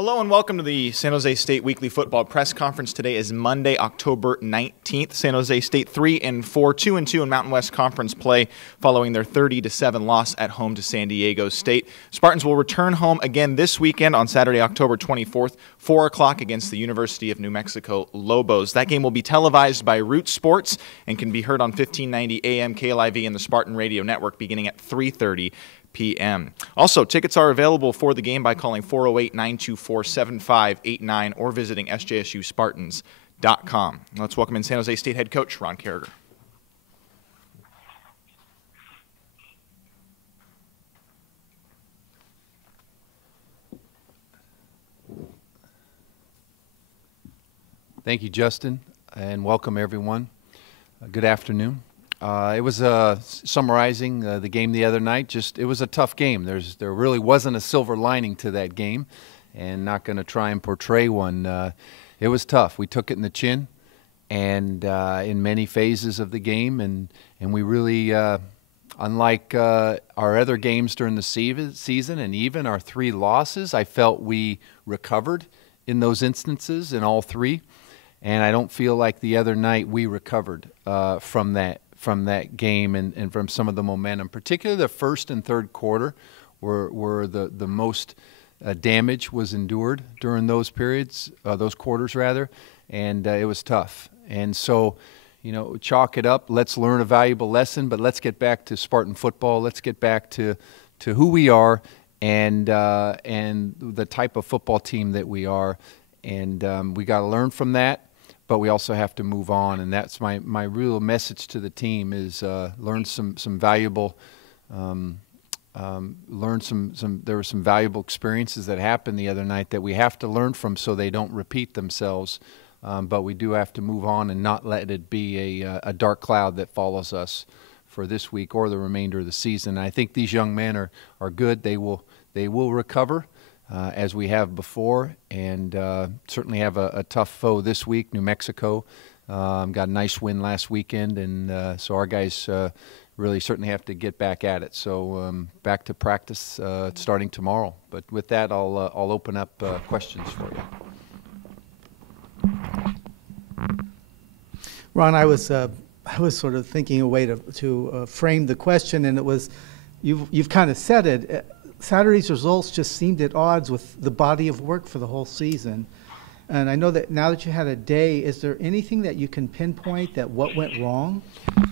Hello and welcome to the San Jose State Weekly Football Press Conference. Today is Monday, October 19th. San Jose State 3-4, 2-2 in Mountain West Conference play following their 30-7 loss at home to San Diego State. Spartans will return home again this weekend on Saturday, October 24th, 4 o'clock against the University of New Mexico Lobos. That game will be televised by Root Sports and can be heard on 1590 AM KLIV and the Spartan Radio Network beginning at 3:30 p.m. Also, tickets are available for the game by calling 408-924-7589 or visiting sjsuspartans.com. Let's welcome in San Jose State head coach Ron Carragher. Thank you, Justin, and welcome everyone. Good afternoon. It was summarizing the game the other night. It was a tough game. There really wasn't a silver lining to that game, and not going to try and portray one. It was tough. We took it in the chin, and in many phases of the game, and we really, unlike our other games during the season, and even our 3 losses, I felt we recovered in those instances in all 3, and I don't feel like the other night we recovered from that game and from some of the momentum. Particularly the first and third quarter were the most damage was endured during those periods, those quarters rather, and it was tough. And so, chalk it up. Let's learn a valuable lesson, but let's get back to Spartan football. Let's get back to who we are and the type of football team that we are. And we got to learn from that. But we also have to move on, and that's my real message to the team is learn some valuable, there were some valuable experiences that happened the other night that we have to learn from so they don't repeat themselves. But we do have to move on and not let it be a dark cloud that follows us for this week or the remainder of the season. And I think these young men are good. They will recover. As we have before, and certainly have a tough foe this week, New Mexico. Got a nice win last weekend, and so our guys really certainly have to get back at it. So back to practice starting tomorrow. But with that, I'll open up questions for you. Ron, I was sort of thinking a way to frame the question, and it was, you've kind of said it. Saturday's results just seemed at odds with the body of work for the whole season. And I know that now that you had a day, is there anything that you can pinpoint that what went wrong?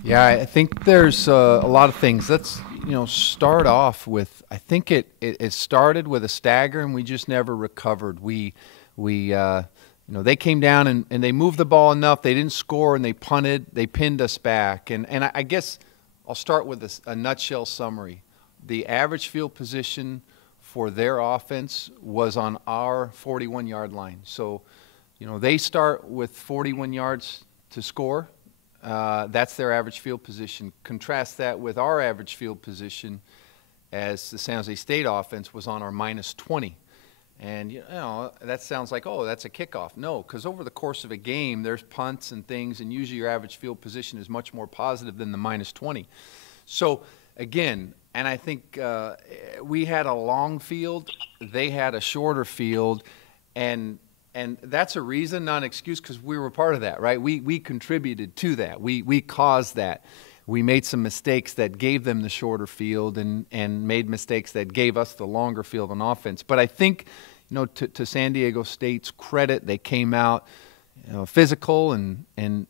Yeah, I think there's a lot of things. Let's start off with, I think it started with a stagger and we just never recovered. We they came down and they moved the ball enough. They didn't score and they punted. They pinned us back. And I guess I'll start with a nutshell summary. The average field position for their offense was on our 41-yard line. So, they start with 41 yards to score. That's their average field position. Contrast that with our average field position as the San Jose State offense was on our -20. And, that sounds like, oh, that's a kickoff. No, because over the course of a game, there's punts and things, and usually your average field position is much more positive than the -20. So, again, and I think we had a long field, they had a shorter field, and that's a reason, not an excuse, because we were part of that, right? We contributed to that. We caused that. We made some mistakes that gave them the shorter field and made mistakes that gave us the longer field on offense. But I think, to San Diego State's credit, they came out physical, and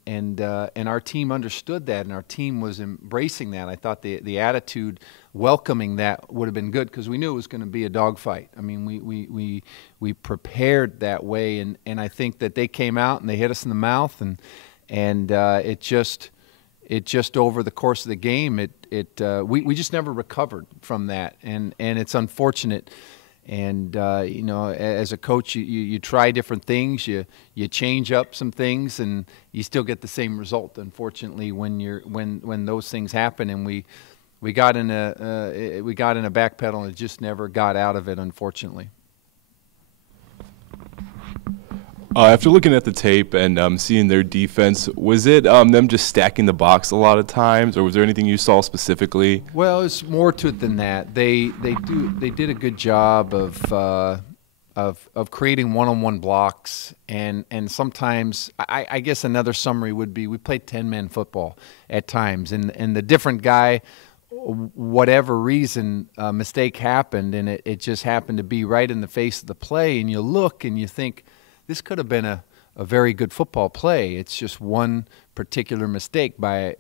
our team understood that, and our team was embracing that. I thought the attitude welcoming that would have been good because we knew it was going to be a dogfight. I mean, we prepared that way, and I think that they came out and they hit us in the mouth, and it just over the course of the game, we just never recovered from that, and it's unfortunate. And as a coach, you try different things, you change up some things, and you still get the same result. Unfortunately, when those things happen, and we got in a back pedal and it just never got out of it, unfortunately. After looking at the tape and seeing their defense, was it them just stacking the box a lot of times, or was there anything you saw specifically? Well, it's more to it than that. They did a good job of of creating one-on-one blocks, and sometimes I guess another summary would be we played 10-man football at times, and the different guy, whatever reason, a mistake happened, and it just happened to be right in the face of the play, and you look and you think this could have been a very good football play. It's just one particular mistake by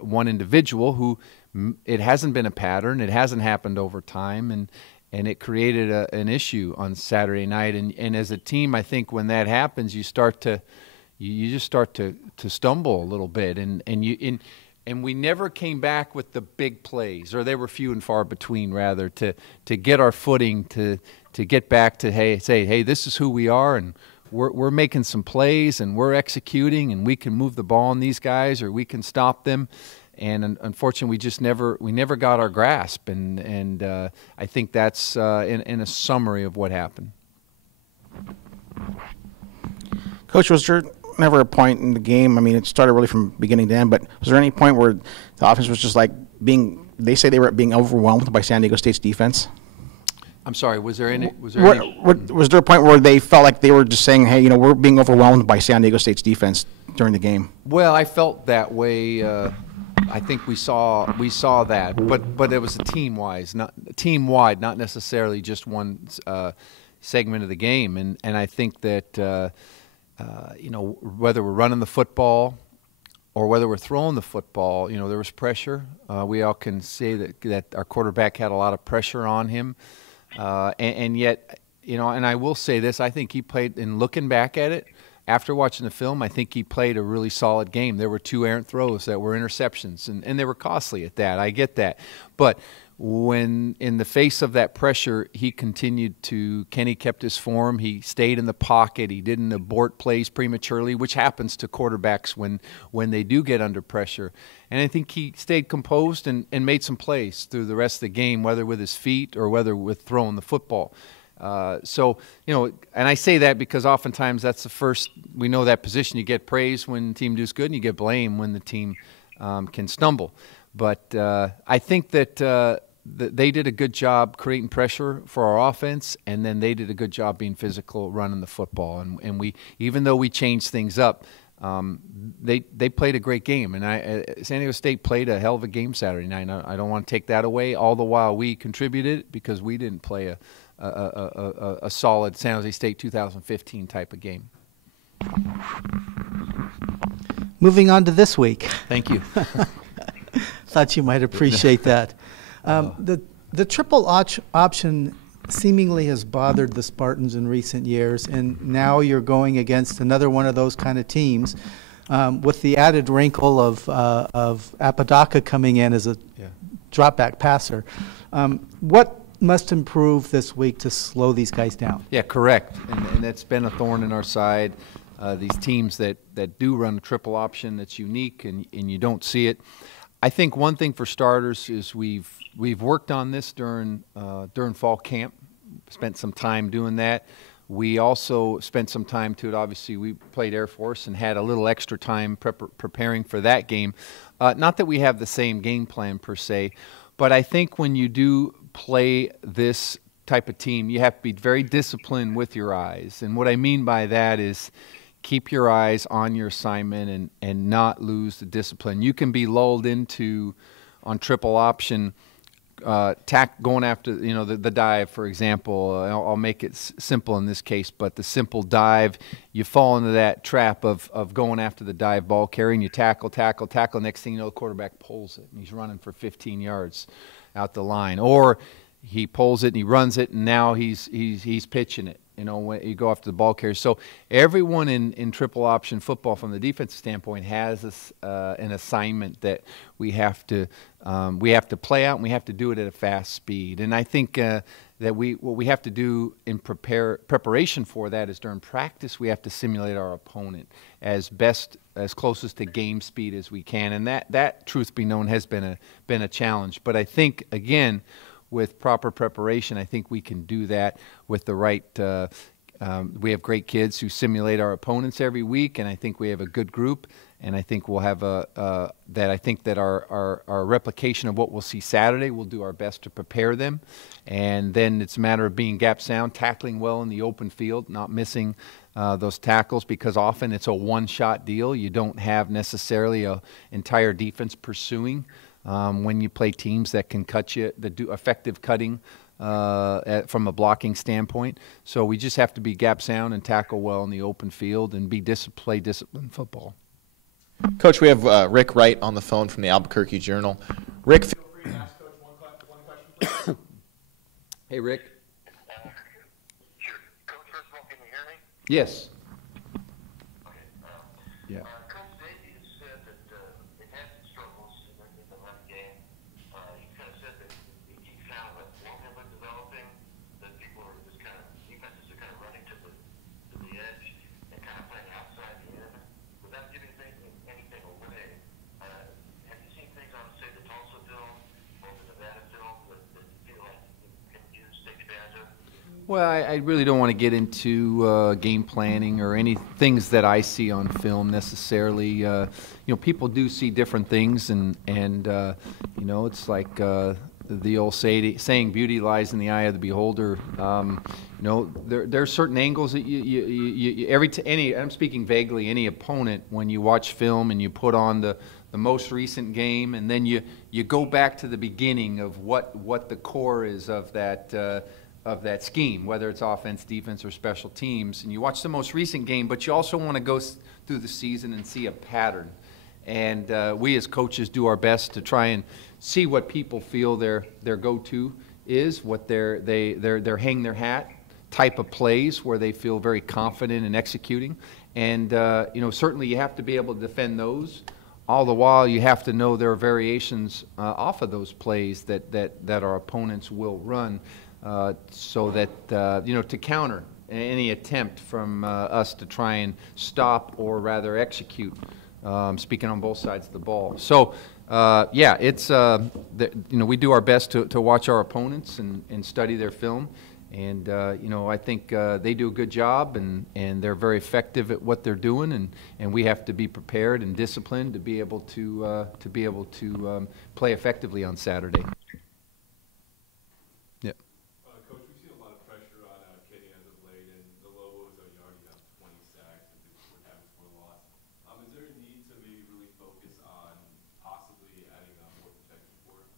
one individual who it hasn't been a pattern. It hasn't happened over time, and it created an issue on Saturday night. And as a team, I think when that happens, you just start to stumble a little bit, and we never came back with the big plays, or they were few and far between, rather, to get our footing, to get back to hey, this is who we are, and we're making some plays, and we're executing, and we can move the ball on these guys, or we can stop them. And unfortunately, we never got our grasp, and I think that's in a summary of what happened. Coach, was there never a point in the game? I mean, it started really from beginning to end, but was there any point where the offense was just like they say they were being overwhelmed by San Diego State's defense? I'm sorry. Was there any? Was there a point where they felt like they were just saying, "Hey, we're being overwhelmed by San Diego State's defense during the game"? Well, I felt that way. I think we saw that, but it was team wide, not necessarily just one segment of the game. And I think that whether we're running the football or whether we're throwing the football, there was pressure. We all can say that our quarterback had a lot of pressure on him. And yet, and I will say this, I think he played, in looking back at it, after watching the film, I think he played a really solid game. There were 2 errant throws that were interceptions, and they were costly at that. I get that. But when in the face of that pressure, Kenny kept his form. He stayed in the pocket. He didn't abort plays prematurely, which happens to quarterbacks when they do get under pressure. And I think he stayed composed and made some plays through the rest of the game, whether with his feet or whether with throwing the football. And I say that because oftentimes that's the first, we know that position, you get praise when the team does good and you get blame when the team can stumble. But I think that they did a good job creating pressure for our offense, and then they did a good job being physical, running the football. And we, even though we changed things up, they played a great game. And San Diego State played a hell of a game Saturday night. I don't want to take that away, all the while we contributed because we didn't play a solid San Jose State 2015 type of game. Moving on to this week. Thank you. Thought you might appreciate that. The triple option seemingly has bothered the Spartans in recent years, and now you're going against another one of those kind of teams, with the added wrinkle of Apodaca coming in as a drop-back passer. What must improve this week to slow these guys down? Yeah, correct. And that's been a thorn in our side. These teams that do run a triple option that's unique and you don't see it. I think one thing for starters is we've worked on this during fall camp, spent some time doing that. We also spent some time to it. Obviously, we played Air Force and had a little extra time preparing for that game. Not that we have the same game plan per se, but I think when you do play this type of team, you have to be very disciplined with your eyes. And what I mean by that is keep your eyes on your assignment and not lose the discipline. You can be lulled into, on triple option, going after the dive, for example. I'll make it simple in this case, but the simple dive, you fall into that trap of going after the dive ball carrier, and you tackle. Next thing you know, the quarterback pulls it, and he's running for 15 yards out the line. Or he pulls it and he runs it, and now he's pitching it. When you go after the ball carrier. So everyone in triple option football, from the defensive standpoint, has an assignment that we have to play out, and we have to do it at a fast speed. And I think that what we have to do in preparation for that is during practice we have to simulate our opponent as closest to game speed as we can. And that truth be known has been a challenge. But I think again, with proper preparation, I think we can do that with the right we have great kids who simulate our opponents every week, and I think we have a good group. And I think we'll have our replication of what we'll see Saturday. We'll do our best to prepare them, and then it's a matter of being gap sound, tackling well in the open field, not missing those tackles, because often it's a one-shot deal. You don't have necessarily a entire defense pursuing when you play teams that can cut you, that do effective cutting from a blocking standpoint. So we just have to be gap sound and tackle well in the open field and play disciplined football. Coach, we have Rick Wright on the phone from the Albuquerque Journal. Rick, feel free to ask Coach one question, please. Hey, Rick. Sure. Coach, first of all, can you hear me? Yes. Okay. Yeah. Coach Davies said that they've had some struggles in the run game. He kind of said that he's kind of a formula developing, that people are just kind of, defenses are kind of running to the edge and kind of playing outside the in. Without giving anything away, have you seen things on, say, the Tulsa film or the Nevada film that you feel like you can use, take advantage of? Well, I really don't want to get into game planning or any things that I see on film necessarily. You know, people do see different things, and you know, it's like the old saying, "Beauty lies in the eye of the beholder." You know, there are certain angles that I'm speaking vaguely, any opponent, when you watch film and you put on the most recent game, and then you go back to the beginning of what the core is of that scheme, whether it's offense, defense, or special teams, and you watch the most recent game, but you also want to go through the season and see a pattern. And we as coaches do our best to try and see what people feel their go-to is, what their hang their hat type of plays where they feel very confident in executing. And you know, certainly you have to be able to defend those. All the while, you have to know there are variations off of those plays that our opponents will run, so that you know, to counter any attempt from us to try and stop or rather execute. Speaking on both sides of the ball. So, yeah, it's you know, we do our best to watch our opponents and study their film, and you know, I think they do a good job, and they're very effective at what they're doing, and we have to be prepared and disciplined to be able to play effectively on Saturday. Yeah. Coach, we've seen a lot of pressure on Kenny as of late, and the Lobos are already have 20 sacks and we're having 4 loss. Is there a need to maybe really focus on possibly adding more protection for him?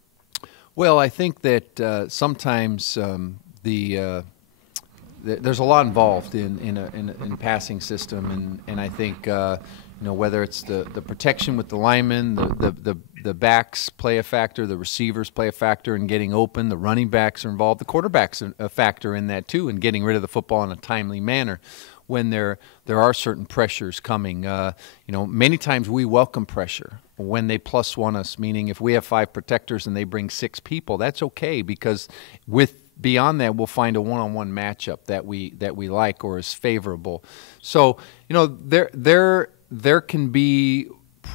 Well, I think that sometimes there's a lot involved in a passing system, and I think you know, whether it's the protection with the linemen, the backs play a factor, the receivers play a factor in getting open, the running backs are involved, the quarterback's a factor in that too, in getting rid of the football in a timely manner when there are certain pressures coming. You know, many times we welcome pressure when they +1 us, meaning if we have 5 protectors and they bring 6 people, that's okay, because beyond that, we'll find a one-on-one matchup that we like or is favorable. So, you know, there can be,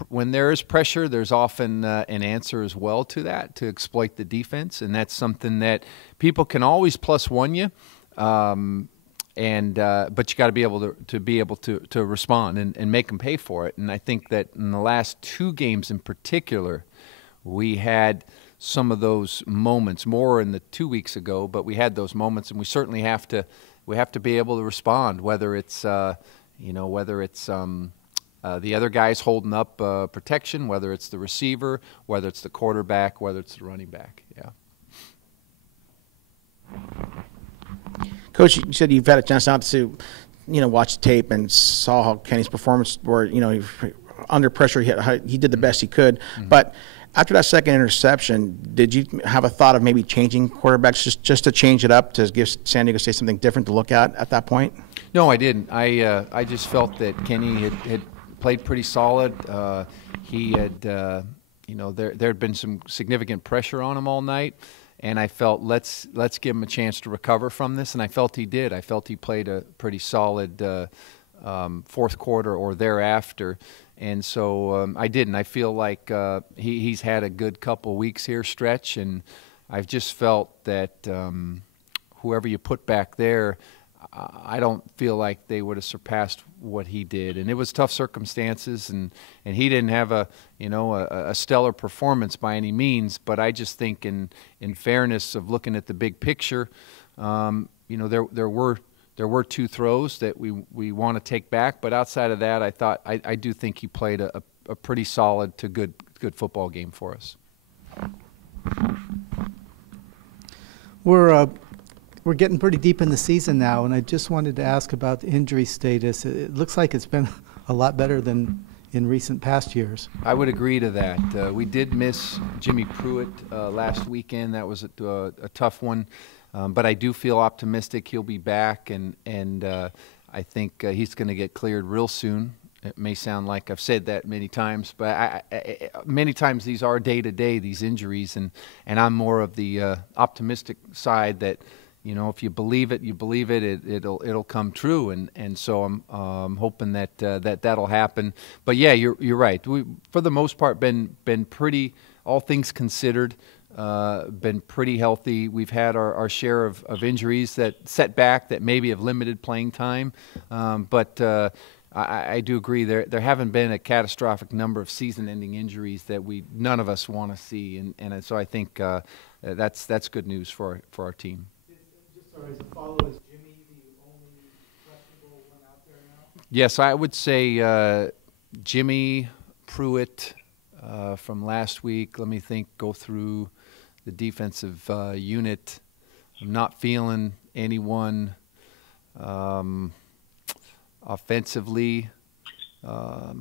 when there is pressure, there's often an answer as well to that, to exploit the defense, and that's something that people can always +1 you, but you got to be able to respond and make them pay for it. And I think that in the last 2 games in particular, we had some of those moments, more in the 2 weeks ago, but we had those moments, and we certainly have to be able to respond, whether it's you know, whether it's the other guys holding up protection, whether it's the receiver, whether it's the quarterback, whether it's the running back. Yeah. Coach, you said you've had a chance now to, you know, watch the tape and saw how Kenny's performance, where, you know, under pressure, he did the best he could. Mm-hmm. But after that second interception, did you have a thought of maybe changing quarterbacks just to change it up, to give San Diego State something different to look at that point? No, I didn't. I just felt that Kenny had played pretty solid. He had, you know, there had been some significant pressure on him all night, and I felt let's give him a chance to recover from this, and I felt he did. I felt he played a pretty solid fourth quarter or thereafter, and so I did. And I feel like he's had a good couple weeks here stretch, and I've just felt that whoever you put back there, I don't feel like they would have surpassed what he did, and it was tough circumstances, and he didn't have a stellar performance by any means. But I just think in fairness of looking at the big picture, there were two throws that we want to take back. But outside of that, I do think he played a pretty solid to good football game for us. We're getting pretty deep in the season now, and I just wanted to ask about the injury status. It looks like it's been a lot better than in recent past years. I would agree to that. We did miss Jimmy Pruitt last weekend. That was a tough one, but I do feel optimistic he'll be back, and I think he's going to get cleared real soon. It may sound like I've said that many times, but many times these are day-to-day, these injuries, and I'm more of the optimistic side that, if you believe it, it'll come true, and so I'm hoping that that'll happen. But yeah, you're right. We, for the most part, been pretty, all things considered, been pretty healthy. We've had our share of injuries that set back, that maybe have limited playing time, but I do agree there haven't been a catastrophic number of season-ending injuries that none of us want to see, and so I think that's good news for our team. Just as a follow, is Jimmy the only questionable one out there now? Yes, I would say Jimmy Pruitt from last week. Let me think. Go through the defensive unit. I'm not feeling anyone. Offensively, I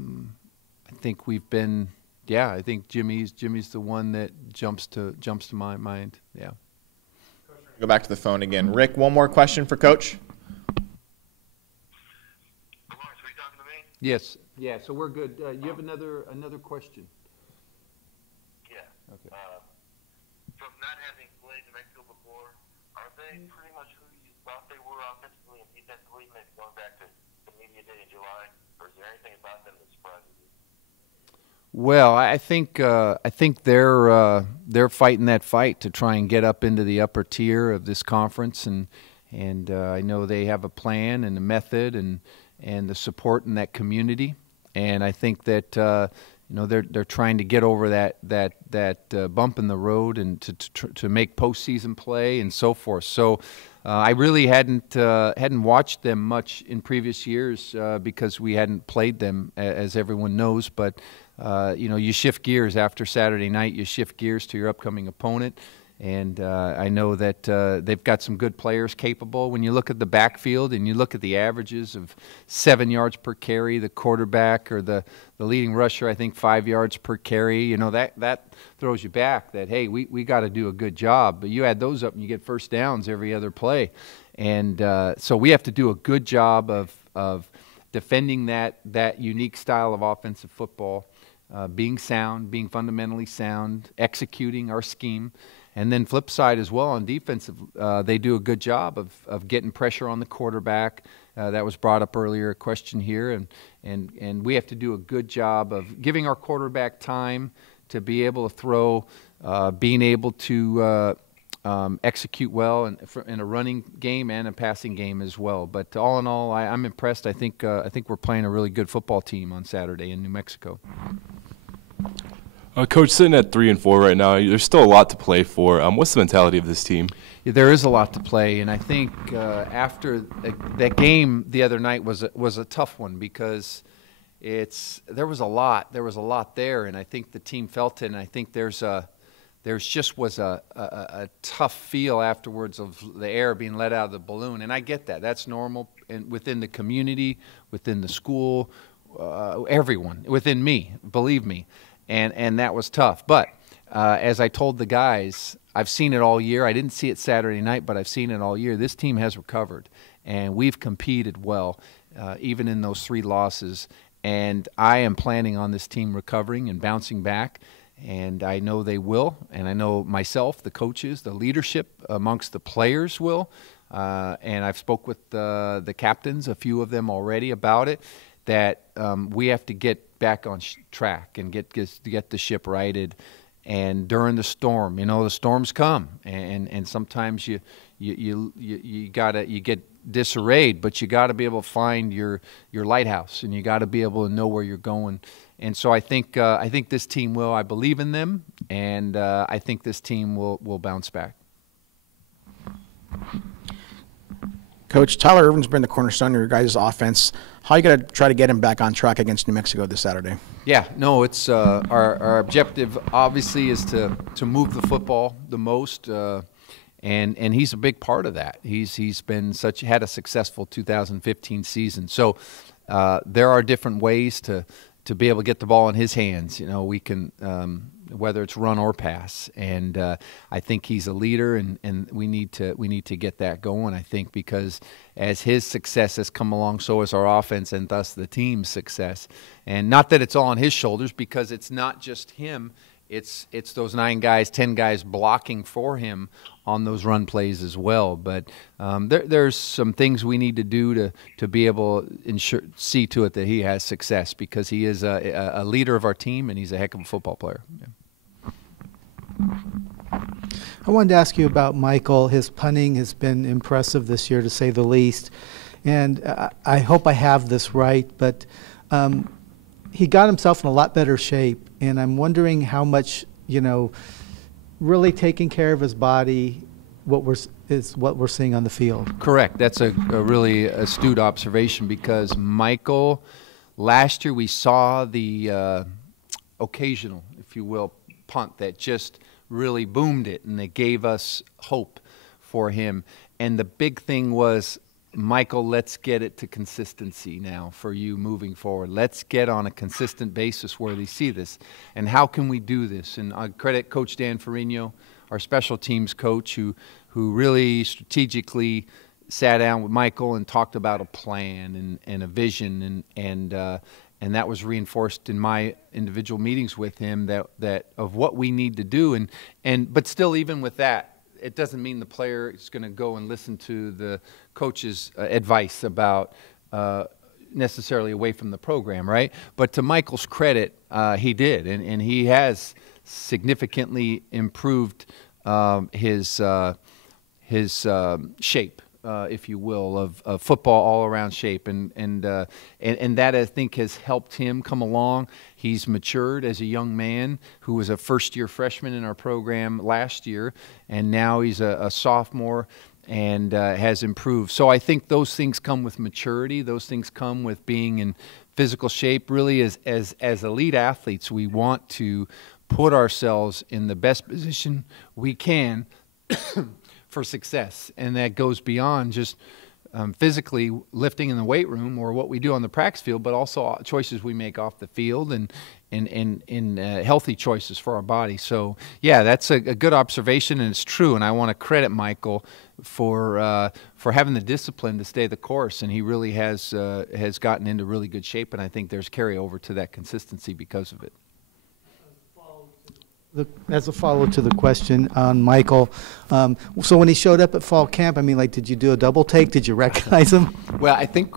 think we've been. Yeah, I think Jimmy's the one that jumps to my mind. Yeah. Go back to the phone again. Rick, one more question for Coach. Lawrence, were you talking to me? Yes. Yeah. So we're good. You have another question? Yeah. Okay. From not having played New Mexico before, are they pretty much who you thought they were offensively and defensively, maybe going back to the media day in July? Or is there anything about them that surprises you? Well, I think they're fighting that fight to try and get up into the upper tier of this conference, and I know they have a plan and a method and the support in that community, and I think that they're trying to get over that bump in the road and to make postseason play and so forth. So I really hadn't watched them much in previous years because we hadn't played them, as everyone knows, but. You shift gears after Saturday night. You shift gears to your upcoming opponent, and I know that they've got some good players capable. When you look at the backfield and you look at the averages of 7 yards per carry, the quarterback or the leading rusher, I think 5 yards per carry. That throws you back. That hey, we got to do a good job. But you add those up and you get first downs every other play, and so we have to do a good job of defending that unique style of offensive football. Being sound, being fundamentally sound, executing our scheme. And then flip side as well on defensive, they do a good job of getting pressure on the quarterback. That was brought up earlier, a question here. And we have to do a good job of giving our quarterback time to be able to throw, being able to execute well in a running game and a passing game as well. But all in all, I'm impressed. I think we're playing a really good football team on Saturday in New Mexico. Coach, sitting at 3-4 right now, there's still a lot to play for. What's the mentality of this team? Yeah, there is a lot to play, and I think after that game the other night was a tough one because there was a lot there, and I think the team felt it, and I think there's just was a tough feel afterwards of the air being let out of the balloon, and I get that. That's normal within the community, within the school, everyone, within me, believe me, and that was tough. But as I told the guys, I've seen it all year. I didn't see it Saturday night, but I've seen it all year. This team has recovered, and we've competed well, even in those 3 losses, and I am planning on this team recovering and bouncing back. And I know they will, and I know myself, the coaches, the leadership amongst the players will. And I've spoke with the captains, a few of them already, about it, that we have to get back on track and get the ship righted. And during the storm, the storms come, and sometimes you get disarrayed, but you got to be able to find your lighthouse, and you got to be able to know where you're going. And so I think this team will. I believe in them, and I think this team will bounce back. Coach, Tyler Ervin's been the cornerstone of your guys' offense. How are you going to try to get him back on track against New Mexico this Saturday? Yeah, no, it's our objective obviously is to move the football the most, and he's a big part of that. He's been had a successful 2015 season. So there are different ways to be able to get the ball in his hands. You know, we can whether it's run or pass, and I think he's a leader, and we need to get that going. I think because as his success has come along, so has our offense, and thus the team's success. And not that it's all on his shoulders, because it's not just him. It's those 9 guys, 10 guys blocking for him on those run plays as well. But there's some things we need to do to be able to see to it that he has success, because he is a leader of our team, and he's a heck of a football player. Yeah. I wanted to ask you about Michael. His punting has been impressive this year, to say the least. And I hope I have this right, but he got himself in a lot better shape. And I'm wondering how much, really taking care of his body, what we're seeing on the field. Correct. That's a really astute observation, because Michael, last year we saw the occasional, if you will, punt that just really boomed it, and it gave us hope for him. And the big thing was, Michael, let's get it to consistency now for you moving forward. Let's get on a consistent basis where they see this. And how can we do this? And I credit Coach Dan Ferrigno, our special teams coach, who really strategically sat down with Michael and talked about a plan and a vision, and that was reinforced in my individual meetings with him, that of what we need to do. But still, even with that, it doesn't mean the player is going to go and listen to the coach's advice about necessarily away from the program, right? But to Michael's credit, he did, and he has significantly improved his shape, if you will, of football all-around shape, and that, I think, has helped him come along. He's matured as a young man who was a first-year freshman in our program last year, and now he's a sophomore and has improved. So I think those things come with maturity. Those things come with being in physical shape. Really, as elite athletes, we want to put ourselves in the best position we can for success, and that goes beyond just physically lifting in the weight room or what we do on the practice field, but also choices we make off the field and healthy choices for our body. So yeah, that's a good observation, and it's true. And I want to credit Michael for having the discipline to stay the course, and he really has gotten into really good shape. And I think there's carryover to that consistency because of it. As a follow to the question on Michael, so when he showed up at fall camp, did you do a double take? Did you recognize him? Well, I think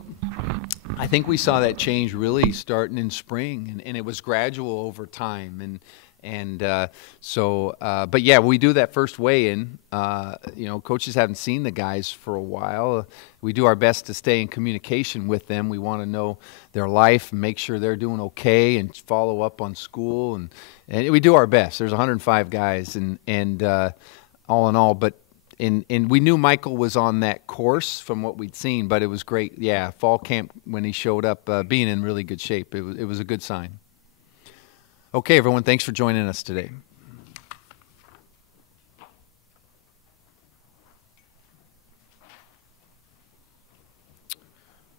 we saw that change really starting in spring, and it was gradual over time, but yeah, we do that first weigh-in. Coaches haven't seen the guys for a while. We do our best to stay in communication with them. We want to know their life and make sure they're doing okay, and follow up on school, and we do our best. There's 105 guys, and all in all, but and we knew Michael was on that course from what we'd seen, but it was great. Yeah, fall camp when he showed up, being in really good shape, it was a good sign. Okay, everyone, thanks for joining us today.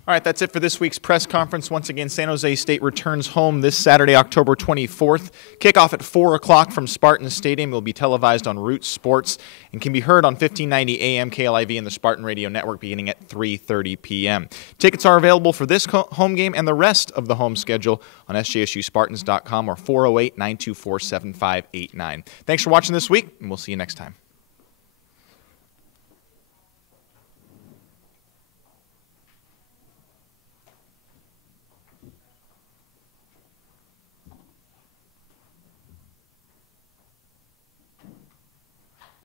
All right, that's it for this week's press conference. Once again, San Jose State returns home this Saturday, October 24th. Kickoff at 4 o'clock from Spartan Stadium. It will be televised on Root Sports and can be heard on 1590 AM KLIV and the Spartan Radio Network beginning at 3:30 p.m. Tickets are available for this home game and the rest of the home schedule on sjsuspartans.com or 408-924-7589. Thanks for watching this week, and we'll see you next time.